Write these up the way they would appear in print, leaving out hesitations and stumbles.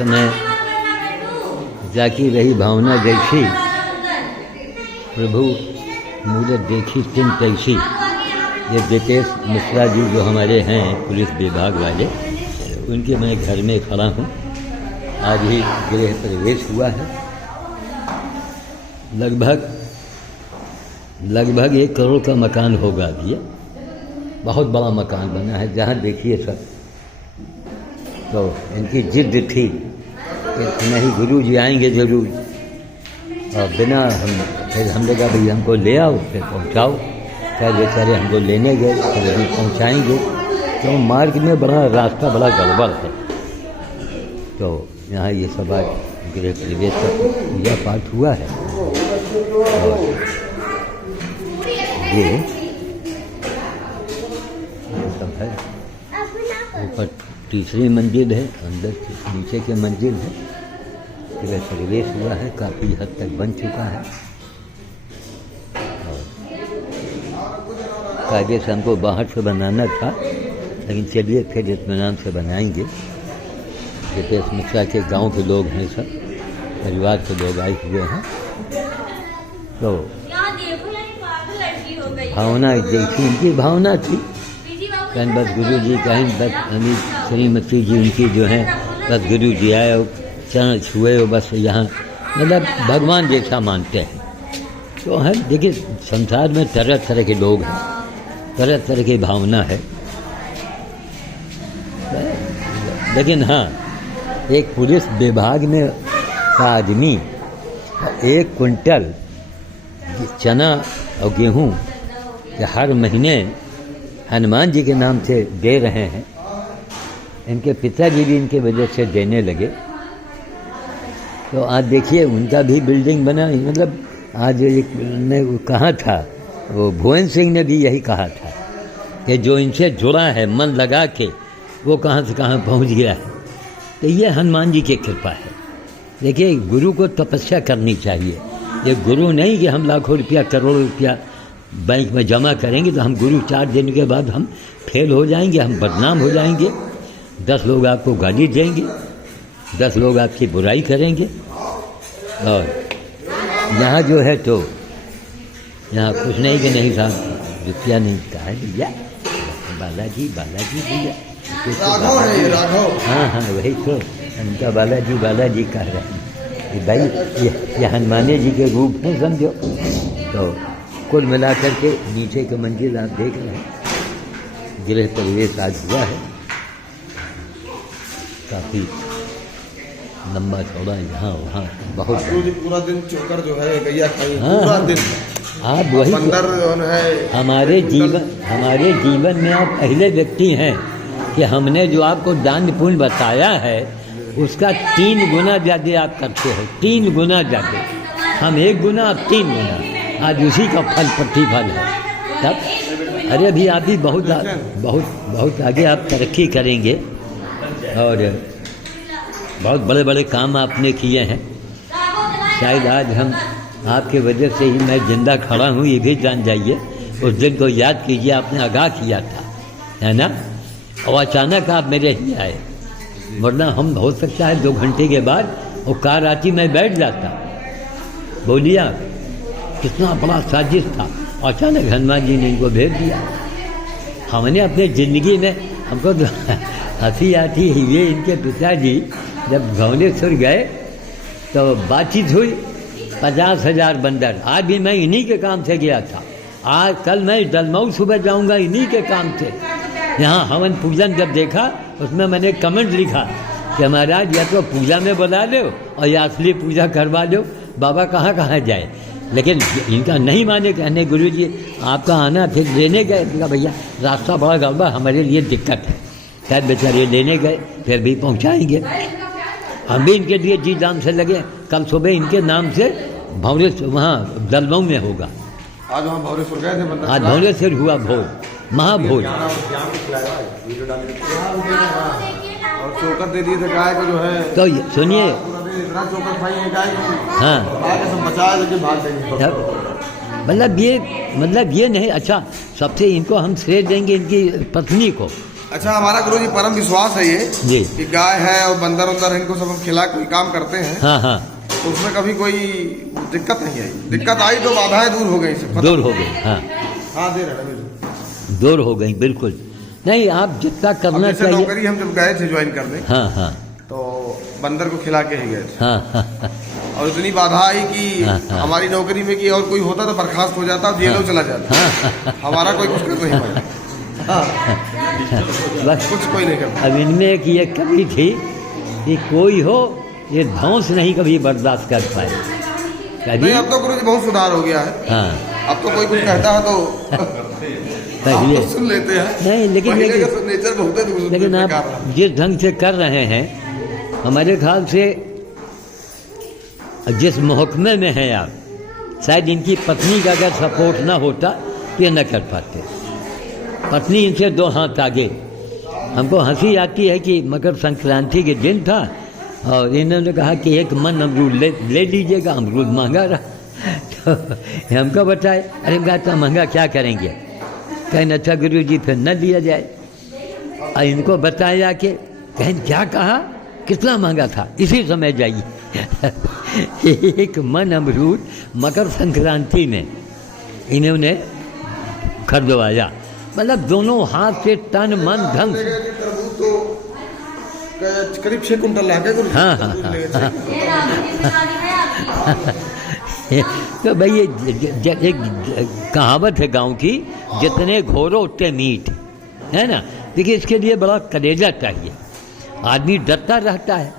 समय जाकी रही भावना जैसी, प्रभु मूरत देखी तिन तैसी। ये जितेश मिश्रा जी जो हमारे हैं पुलिस विभाग वाले, उनके मैं घर में खड़ा हूँ। आज ही गृह प्रवेश हुआ है। लगभग 1 करोड़ का मकान होगा अभी। बहुत बड़ा मकान बना है, जहाँ देखिए सब। तो इनकी जिद थी कि नहीं, गुरु जी आएंगे जरूर। और बिना फिर हमने कहा भाई हमको ले आओ, फिर पहुँचाओ। क्या बेचारे हमको लेने गए, फिर अभी पहुँचाएँगे। तो मार्ग में बड़ा रास्ता बड़ा गड़बड़ है। तो यहाँ ये सब आज गृह प्रवेश का पूजा पाठ हुआ है। और ये सब है। ऊपर तीसरी मंजिल है, अंदर नीचे के मंजिल है। गृह प्रवेश हुआ है, काफ़ी हद तक बन चुका है। और कायदे से हमको बाहर से बनाना था, लेकिन चलिए फिर इत्मीनान से बनाएंगे। जितेश मिश्रा के गांव के लोग हैं, सब परिवार के लोग आए हुए हैं। तो भावना जैसी इनकी भावना थी, कहन बस गुरु जी कहें, बस हमी श्रीमती जी उनकी जो हैं, बस गुरु जी आए और चरण छुए हो, बस यहाँ मतलब भगवान जैसा मानते हैं। तो है देखिए, संसार में तरह तरह के लोग हैं, तरह तरह की भावना है। लेकिन हाँ, एक पुलिस विभाग में का आदमी 1 कुंटल चना और गेहूँ हर महीने हनुमान जी के नाम से दे रहे हैं। इनके पिताजी भी इनके वजह से देने लगे। तो आज देखिए उनका भी बिल्डिंग बना। मतलब आज एक ने कहा था, वो भुवन सिंह ने भी यही कहा था कि जो इनसे जुड़ा है मन लगा के, वो कहाँ से कहाँ पहुँच गया है। तो ये हनुमान जी की कृपा है। देखिए, गुरु को तपस्या करनी चाहिए। ये गुरु नहीं कि हम लाखों रुपया करोड़ों रुपया बैंक में जमा करेंगे तो हम गुरु 4 दिन के बाद हम फेल हो जाएंगे, हम बदनाम हो जाएंगे। 10 लोग आपको गाली देंगे, 10 लोग आपकी बुराई करेंगे। और यहाँ जो है तो यहाँ कुछ नहीं कि नहीं साहब रुपया नहीं कहा है भैया, बालाजी भैया। हाँ वही तो उनका बालाजी कह रहे हैं कि भाई ये हनुमाने जी के रूप में समझो। तो कुल मिलाकर के नीचे के मंजिल आप देख रहे हैं, गृह प्रवेश आज हुआ है। काफ़ी लंबा चौड़ा यहाँ वहाँ बहुत पूरा दिन चोकर जो है गैया खाई पूरा दिन। आप वही है हमारे जीवन में आप पहले व्यक्ति हैं कि हमने जो आपको दान पुण्य बताया है उसका 3 गुना ज़्यादा आप करते हो। 3 गुना ज़्यादा, हम 1 गुना, आप 3 गुना। आज उसी का फल प्रतिफल है। तब अरे अभी आप भी बहुत आगे आप तरक्की करेंगे और बहुत बड़े बड़े काम आपने किए हैं। शायद आज हम आपके वजह से ही मैं जिंदा खड़ा हूँ, ये भी जान जाइए। उस दिन को याद कीजिए, आपने आगाह किया था, है ना। और अचानक आप मेरे ही आए, वरना हम हो सकता है 2 घंटे के बाद वो कार आती, मैं बैठ जाता। बोलिए आप, कितना बड़ा साजिश था। अचानक हनुमान जी ने इनको भेज दिया। हमने अपने ज़िंदगी में, हमको तो हंसी आती है, ये इनके पिताजी जब भुवनेश्वर गए तो बातचीत हुई, 50,000 बंदर। आज भी मैं इन्हीं के काम से गया था। आज कल मैं दलमऊ सुबह जाऊंगा इन्हीं के काम से। यहाँ हवन पूजन जब देखा, उसमें मैंने कमेंट लिखा कि महाराज या तो पूजा में बुला लो और या असली पूजा करवा लो, बाबा कहाँ कहाँ जाए। लेकिन इनका नहीं माने, कहने गुरु जी आपका आना, फिर लेने गए। कहा भैया रास्ता बड़ा गड़बड़, हमारे लिए दिक्कत है। शायद बेचारे लेने गए, फिर भी पहुँचाएंगे। हम भी इनके लिए जी जान से लगे। कल सुबह इनके नाम से भुवनेश्वर वहाँ दलमऊ में होगा। आज वहाँ भुवनेश्वर गए थे, आज भुवनेश्वर हुआ भोज, महाभोज। और चोकर दे दिए थे गाय को जो है। तो सुनिए, इतना चोकर खाई है गाय को। हाँ, सब बचाया लेकिन भाग गई। मतलब ये नहीं। अच्छा, सबसे इनको हम श्रेय देंगे इनकी पत्नी को, अच्छा, हमारा गुरु जी परम विश्वास है ये जी। कि गाय है और बंदर उंदर है, इनको सब हम खिला कोई काम करते हैं हाँ हाँ, तो उसमें कभी कोई दिक्कत नहीं आई। दिक्कत आई तो बाधाएं दूर हो गई सब। दूर हो गई। हाँ, हाँ दे रहे हैं। दूर हो गई बिल्कुल। नहीं, आप जितना अब करना जैसे चाहिए। नौकरी हम जब गए थे ज्वाइन करने हाँ हाँ तो बंदर को खिला के ही गए थे हाँ हाँ हाँ, और इतनी बाधा आई कि हाँ, हाँ। हमारी नौकरी में कि और कोई होता तो बर्खास्त हो जाता, जेलों चला जाता। हाँ, हमारा कोई कुछ कर नहीं पाया। हाँ, बस कुछ कोई नहीं करता। अब इनमें एक ये कमी थी कि कोई हो ये ध्वंस नहीं कभी बर्दाश्त कर पाए कभी। नहीं, अब तो गुरु जी बहुत सुधार हो गया है। हाँ, अब तो कोई कुछ कहता है तो पहले आप तो सुन लेते हैं। नहीं, लेकिन नेचर बहुत है तो लेकिन आप बेकार है। जिस ढंग से कर रहे हैं, हमारे ख्याल से जिस महकमे में हैं आप, शायद इनकी पत्नी का अगर सपोर्ट ना होता तो ये न कर पाते। पत्नी इनसे 2 हाथ आगे। हमको हंसी आती है कि मकर संक्रांति के दिन था और इन्होंने कहा कि 1 मन अमरूद ले लीजिएगा। अमरूद महंगा रहा तो हमको बताए। अरे हम कहा तो महंगा क्या करेंगे? कहें अच्छा गुरु जी फिर न लिया जाए। और इनको बताया कि कहें क्या कहा, कितना महंगा था, इसी समय जाइए। 1 मन अमरूद मकर संक्रांति में इन्होंने खरीदवाया। मतलब दोनों हाथ से तन मन धन। तरबूज तो करीब 6 कुंटल लाके गुरु जी। हाँ हाँ हाँ। तो भाई ये एक कहावत है गांव की, जितने घोरो उतने मीठ, है ना। देखिए इसके लिए बड़ा कलेजा चाहिए, आदमी डरता रहता है।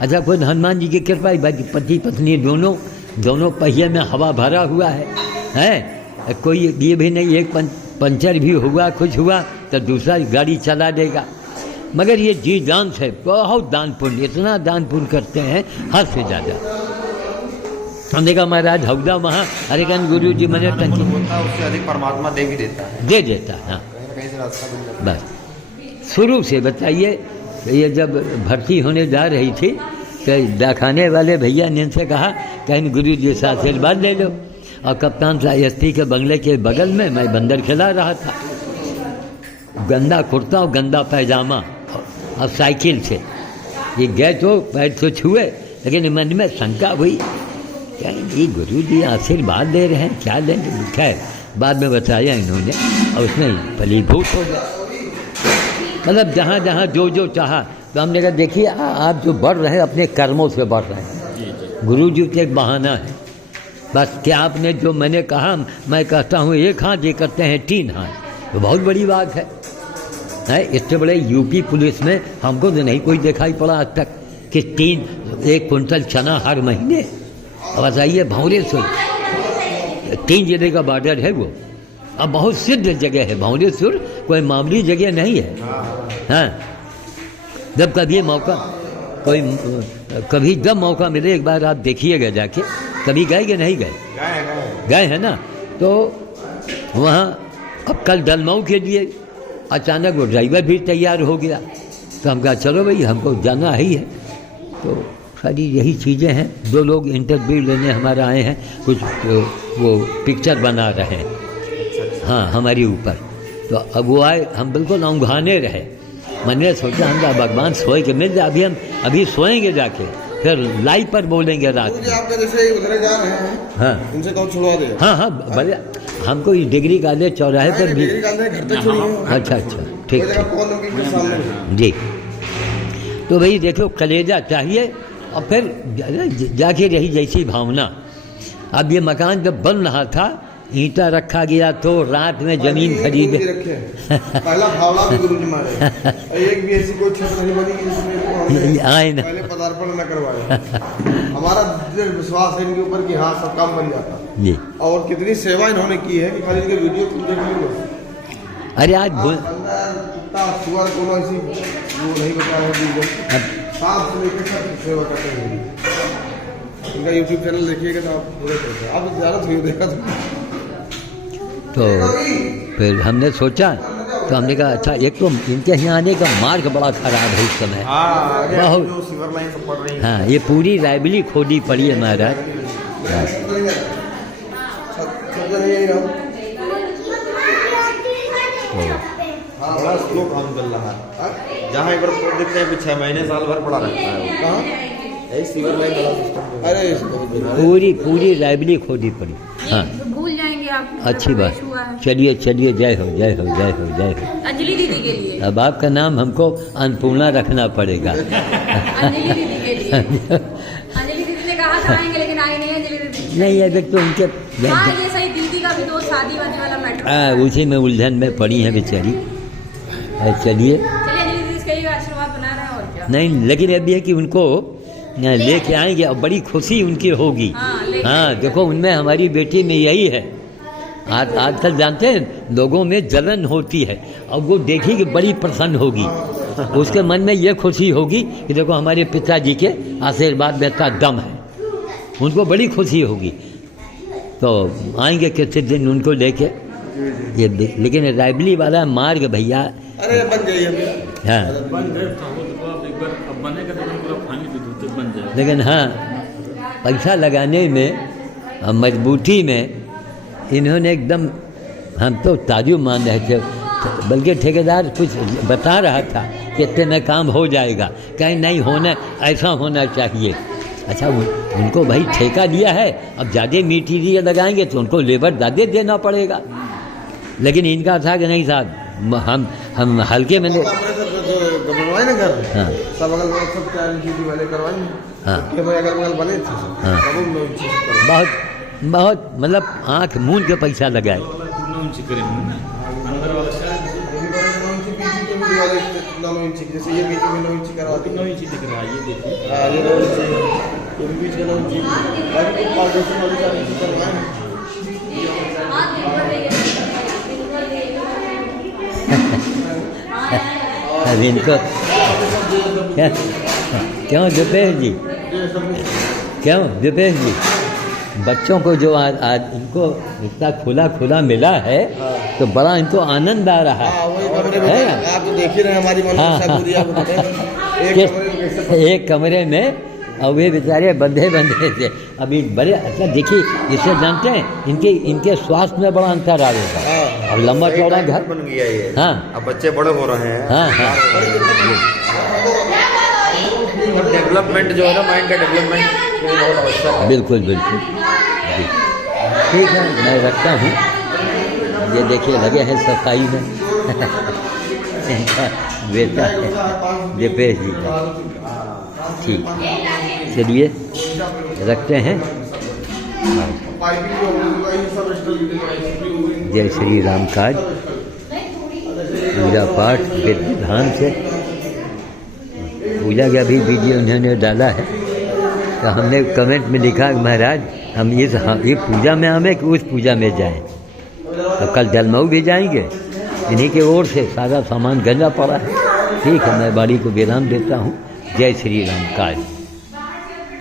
अच्छा, खुद हनुमान जी की कृपा है, भाई पति पत्नी दोनों पहिए में हवा भरा हुआ है। कोई ये भी नहीं, एक पंचर भी हुआ, कुछ हुआ तो दूसरा गाड़ी चला देगा। मगर ये जी जान से बहुत दान पुण्य, इतना दान पुण्य करते हैं हद से ज़्यादा। हमने कहा महाराज हौदा वहाँ, अरे कहन गुरु जी मैंने टंकी उससे अधिक परमात्मा दे भी देता है, दे देता। हाँ, कहीं से रास्ता बन जाता है। बस शुरू से बताइए। ये जब भर्ती होने जा रही थी तो डाखाने वाले भैया ने इनसे कहा कहीं गुरु जी से आशीर्वाद ले लो। और कप्तान साहब के बंगले के बगल में मैं बंदर खिला रहा था, गंदा कुर्ता और गंदा पैजामा और साइकिल से। ये गए तो पैर तो छुए, लेकिन मन में शंका हुई, ये गुरु जी आशीर्वाद दे रहे हैं, क्या लेंगे। खैर बाद में बताया इन्होंने और उसमें फलीभूत हो गया। मतलब जहाँ जहाँ जो चाहा। तो हमने कहा देखिए आप जो बढ़ रहे हैं अपने कर्मों से बढ़ रहे हैं। गुरु जी के एक बहाना है बस। क्या आपने जो मैंने कहा, मैं कहता हूँ 1 हाथ, ये करते हैं 3 हाथ, तो बहुत बड़ी बात है। इससे बड़े यूपी पुलिस में हमको तो नहीं कोई दिखाई पड़ा आज तक कि 1 कुंटल चना हर महीने। अब बताइए भौरेश्वर 3 जिले का बॉर्डर है वो, अब बहुत सिद्ध जगह है भौरेश्वर, कोई मामूली जगह नहीं है। हाँ, जब कभी मौका कभी जब मौका मिले एक बार आप देखिएगा जाके। कभी गए कि नहीं गए? गए हैं ना। तो वहाँ अब कल दलमऊ के लिए अचानक वो ड्राइवर भी तैयार हो गया, तो हम कहा चलो भाई हमको जाना ही है। तो सारी यही चीज़ें हैं। 2 लोग इंटरव्यू लेने हमारे आए हैं, कुछ वो पिक्चर बना रहे हैं हाँ हमारे ऊपर। तो अब वो आए, हम बिल्कुल औंघाने रहे। मैंने सोचा हम भगवान सोए के मिल जाए, अभी सोएंगे जाके, फिर लाइव पर बोलेंगे रात में। आपका जैसे उधर जा रहे हैं, हाँ इनसे कौन छुड़वा दे। हाँ भले हमको डिग्री कॉलेज चौराहे पर भी। अच्छा ठीक जी। तो भाई देखो कलेजा चाहिए और फिर जाके रही जैसी भावना। अब ये मकान जब बन रहा था, ईंटा रखा गया तो रात में जमीन खरीदे। पहला फावड़ा भी गुरु जी मारे, एक भी ऐसी कोई छत नहीं बनी जिसमें आए ना पहले पदार्पण न करवाए। हमारा विश्वास है इनके ऊपर कि हाँ सब काम बन जाता जी। और कितनी सेवा इन्होंने की है कि खाली इनके वीडियो तुम देख लो। अरे आज कुत्ता सुअर कोनो ऐसी वो नहीं बताया है, सांप से लेकर सब सेवा करते हैं। इनका यूट्यूब चैनल देखिएगा तो आप पूरे करते हैं, आप ज़्यादा वीडियो देखा तो फिर हमने सोचा, तो हमने कहा अच्छा एक तो इनके यहाँ आने का मार्ग बड़ा खराब है इस समय बहुत। हाँ ये पूरी रायबली खोदी पड़ी है महाराज। जहाँ एक बार देखते हैं कि 6 महीने साल भर पड़ा रहता है वो। कहाँ? यही सीवर लाइन वाला सिस्टम। अरे इसको पूरी राइबली खोदी पड़ी। हाँ, भूल जाएंगे आप। अच्छी बात। चलिए चलिए, जय हो जय हो जय हो जय हो। अंजलि दीदी के लिए। अब आपका नाम हमको अन्नपूर्णा रखना पड़ेगा। अंजलि दीदी के लिए। अंजलि दीदी ने कहा था आएंगे, लेकिन आए नहीं अंजलि दीदी। नहीं, अभी तो उनके हाँ, ये सही, दीदी का भी दोस्त शादी वादी वाला मैटर। उसी में उलझन में पड़ी है बेचारी। चलिए, अंजलि दीदी इसका ही आशीर्वाद बना रहे हैं और क्या। नहीं लेकिन अभी है कि उनको लेके आएंगे और बड़ी खुशी उनकी होगी। हाँ, देखो उनमें हमारी बेटी में यही है। आजकल जानते हैं लोगों में जलन होती है, और वो देखी कि बड़ी प्रसन्न होगी। उसके मन में ये खुशी होगी कि देखो हमारे पिताजी के आशीर्वाद में का दम है, उनको बड़ी खुशी होगी। तो आएंगे किसी दिन उनको लेके ये। लेकिन रायबली वाला मार्ग भैया, अरे बन गई अभी। हाँ बन गए तो वो तो आप एक बार अब बनेगा तो पूरा पानी भी दूध बन जाएगा। लेकिन हाँ, पैसा लगाने में और मजबूती में इन्होंने एकदम, हम तो ताजुब मान रहे थे। बल्कि ठेकेदार कुछ बता रहा था कि इतने में काम हो जाएगा, कहीं नहीं होना, ऐसा होना चाहिए। अच्छा, उनको भाई ठेका दिया है, अब ज़्यादा मटीरियल लगाएंगे तो उनको लेबर ज़्यादा देना पड़ेगा। लेकिन इनका था कि नहीं साहब, हम हल्के में बनवाए ना घर। हाँ सब अगल बगल सब क्या ड्यूटी वाले करवाएंगे। हाँ। अगल बगल बने थे सब। हाँ। सब उनमें चीज़ करवाए। बहुत बहुत मतलब आँख मूंद के पैसा लगाए। अंदर वाला शायद जैसे ये बीच में 9 इंची करवा दी। 9 इंची दिख रहा है, ये देखिए। हाँ, ये 9 इंची, ये भी बीच का 9 इंची। बाकी कुछ पार्टीशन वाली 4 इंची करवाए। अब इनको क्या, क्यों दीपेश जी, क्यों दीपेश जी, बच्चों को जो आज इनको इतना खुला मिला है तो बड़ा इनको आनंद आ रहा हाँ, वही कमरे है। में आप तो देख ही रहे हैं हमारी मनोदशा पूरी आपको पता है। एक कमरे में और वे बेचारे बंधे थे। अभी बड़े अच्छा देखिए, जिससे जानते हैं इनके स्वास्थ्य में बड़ा अंतर आ गया। हाँ। अब लंबा चौड़ा घर बन गया ये। हाँ। अब बच्चे बड़े हो रहे हैं। हाँ हाँ, डेवलपमेंट जो है ना, माइंड का डेवलपमेंट बहुत आवश्यक है। बिल्कुल बिल्कुल जी। ठीक है, मैं रखता हूँ। ये देखिए लगे हैं सफाई में। इनका बेटा है दीपेश जी का। ठीक, चलिए रखते हैं। जय श्री राम काज, पूजा पाठ विधान से। पूजा का भी वीडियो उन्होंने डाला है, तो हमने कमेंट में लिखा कि महाराज हम इस पूजा में हमें कि उस पूजा में जाएं। तो कल जलमऊ भी जाएंगे, इन्हीं के ओर से सारा सामान गंजा पड़ा है। ठीक है, मैं बाड़ी को विराम देता हूँ। जय श्री राम काज।